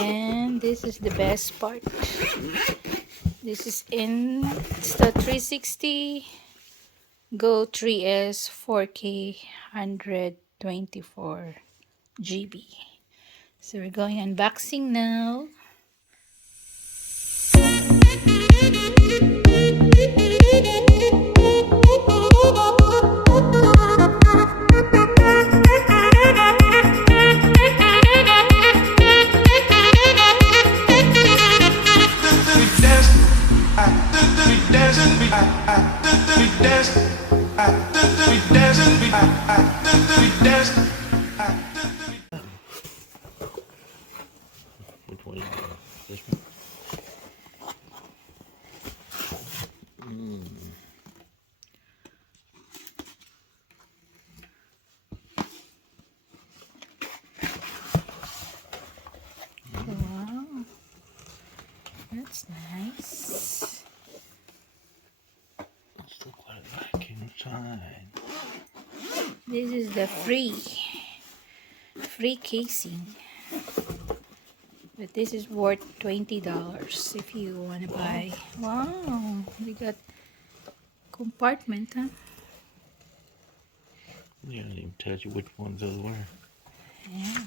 And this is the best part. This is Insta360 Go 3S 4K 124 GB. So we're going unboxing now. Which one is this one? Wow, that's nice. Let's look what it's like inside. This is the free casing. But this is worth $20 if you want to buy. Wow, we got compartment, huh? You didn't even tell you which ones those were. Yeah.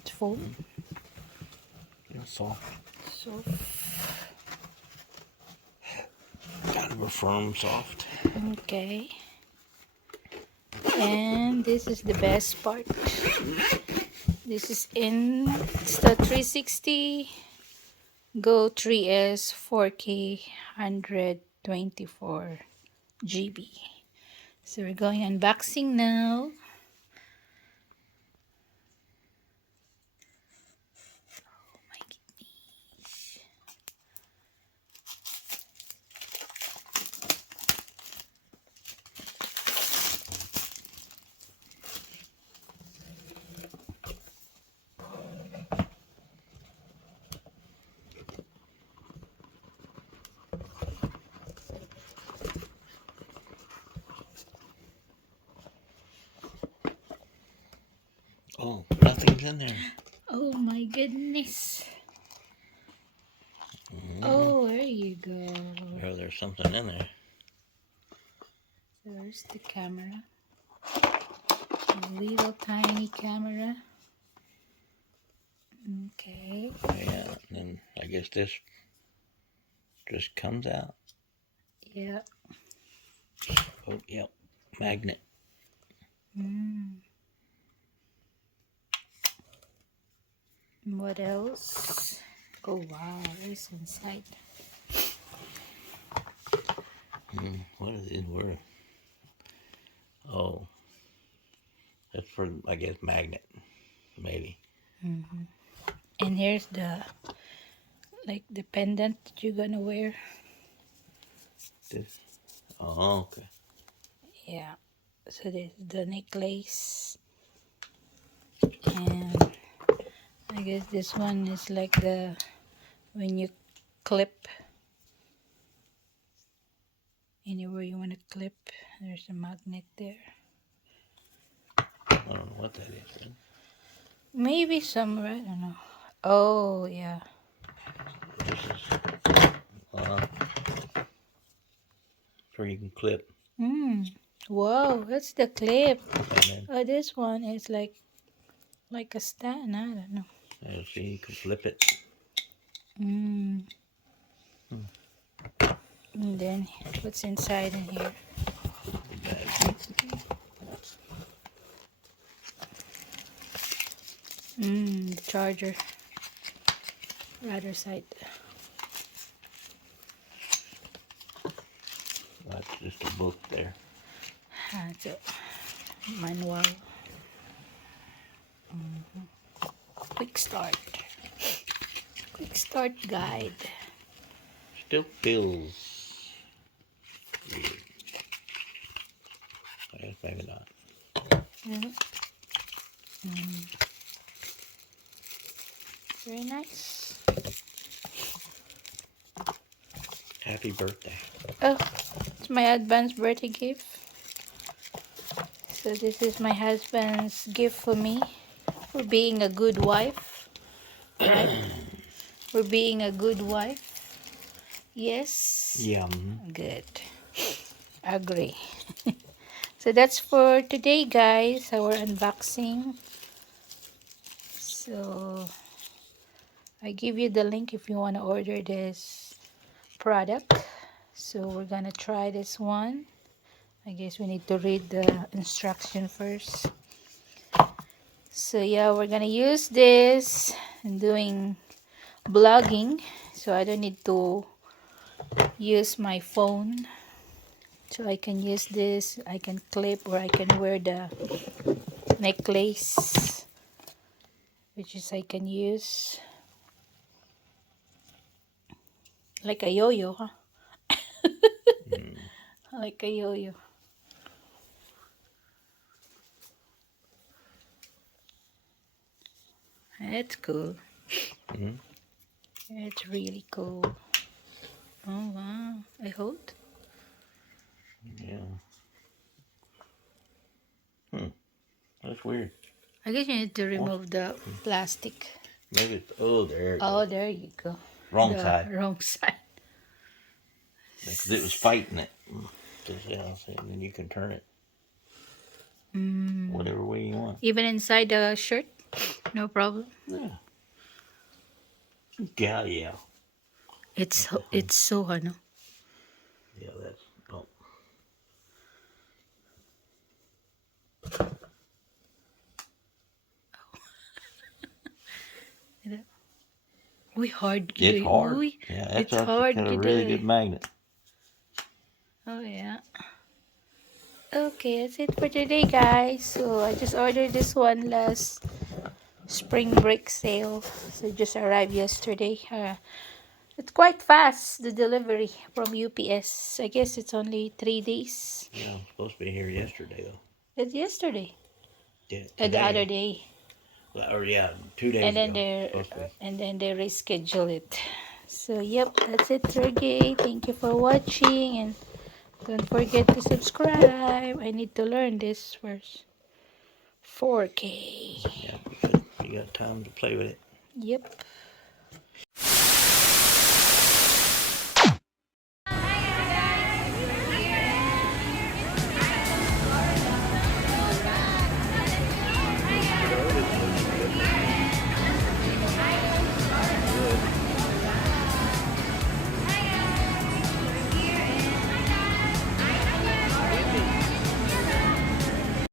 It's full. They're soft. So Kind of a firm soft. okay. And this is the best part. This is Insta360 Go 3S 4K 124 GB. So we're going unboxing now. Oh my goodness. Oh, nothing's in there. Oh my goodness. Oh, there you go. Oh, there's something in there. There's the camera. A little tiny camera. Okay. Yeah, and then I guess this just comes out. Yeah. Oh, yep. Magnet. What else? Oh wow, it's inside. What is these worth? Oh, that's for, I guess, magnet. Maybe. And here's the the pendant that you're gonna wear. This. Oh, okay. Yeah. So this is the necklace. And I guess this one is like the when you clip anywhere you want to clip, there's a magnet there. I don't know what that is. Right? Maybe somewhere, I don't know. Oh yeah. This is where you can clip. Whoa, that's the clip. And then, Oh, this one is like a stand. I don't know. see, you can flip it. And then what's inside in here? The charger. Other side. That's just a book there. It's a manual. Quick start. Quick start guide. Still feels weird. I guess maybe not. Very nice. Happy birthday. Oh, it's my advance birthday gift. So this is my husband's gift for me We're being a good wife, right? We're being a good wife. Yes. Yum. Good. Agree. So that's for today, guys. Our unboxing. So I give you the link if you want to order this product. So we're gonna try this one. I guess we need to read the instruction first. So yeah, we're gonna use this in doing blogging, so I don't need to use my phone. So I can use this, I can clip, or I can wear the necklace, which is I can use like a yo-yo, huh? Like a yo-yo. It's cool. Mhm. It's really cool. Oh wow, I hold. Yeah. That's weird. I guess you need to remove the plastic. Maybe it's, oh, there it Oh, goes. there you go. Wrong The side. wrong side. Because it was fighting it. Just, yeah, see, and then you can turn it whatever way you want. Even inside the shirt, no problem. Yeah. Yeah, yeah. It's so ano. Yeah, that's, oh. Uy, hard. It's Gid. hard. Uy, Yeah, it's that's hard. got a Gid really eh. good magnet. Oh yeah. Okay, that's it for today, guys. So I just ordered this one last spring break sale. So it just arrived yesterday. It's quite fast, the delivery from UPS. I guess it's only 3 days. Yeah, I'm supposed to be here yesterday, though. It's yesterday. Yeah, The other today. day. Well, or yeah, 2 days And then ago. they Supposed to be. reschedule it. So yep, that's it, Sergey. Thank you for watching, and don't forget to subscribe. I need to learn this first. 4K. Yeah, you got time to play with it. Yep.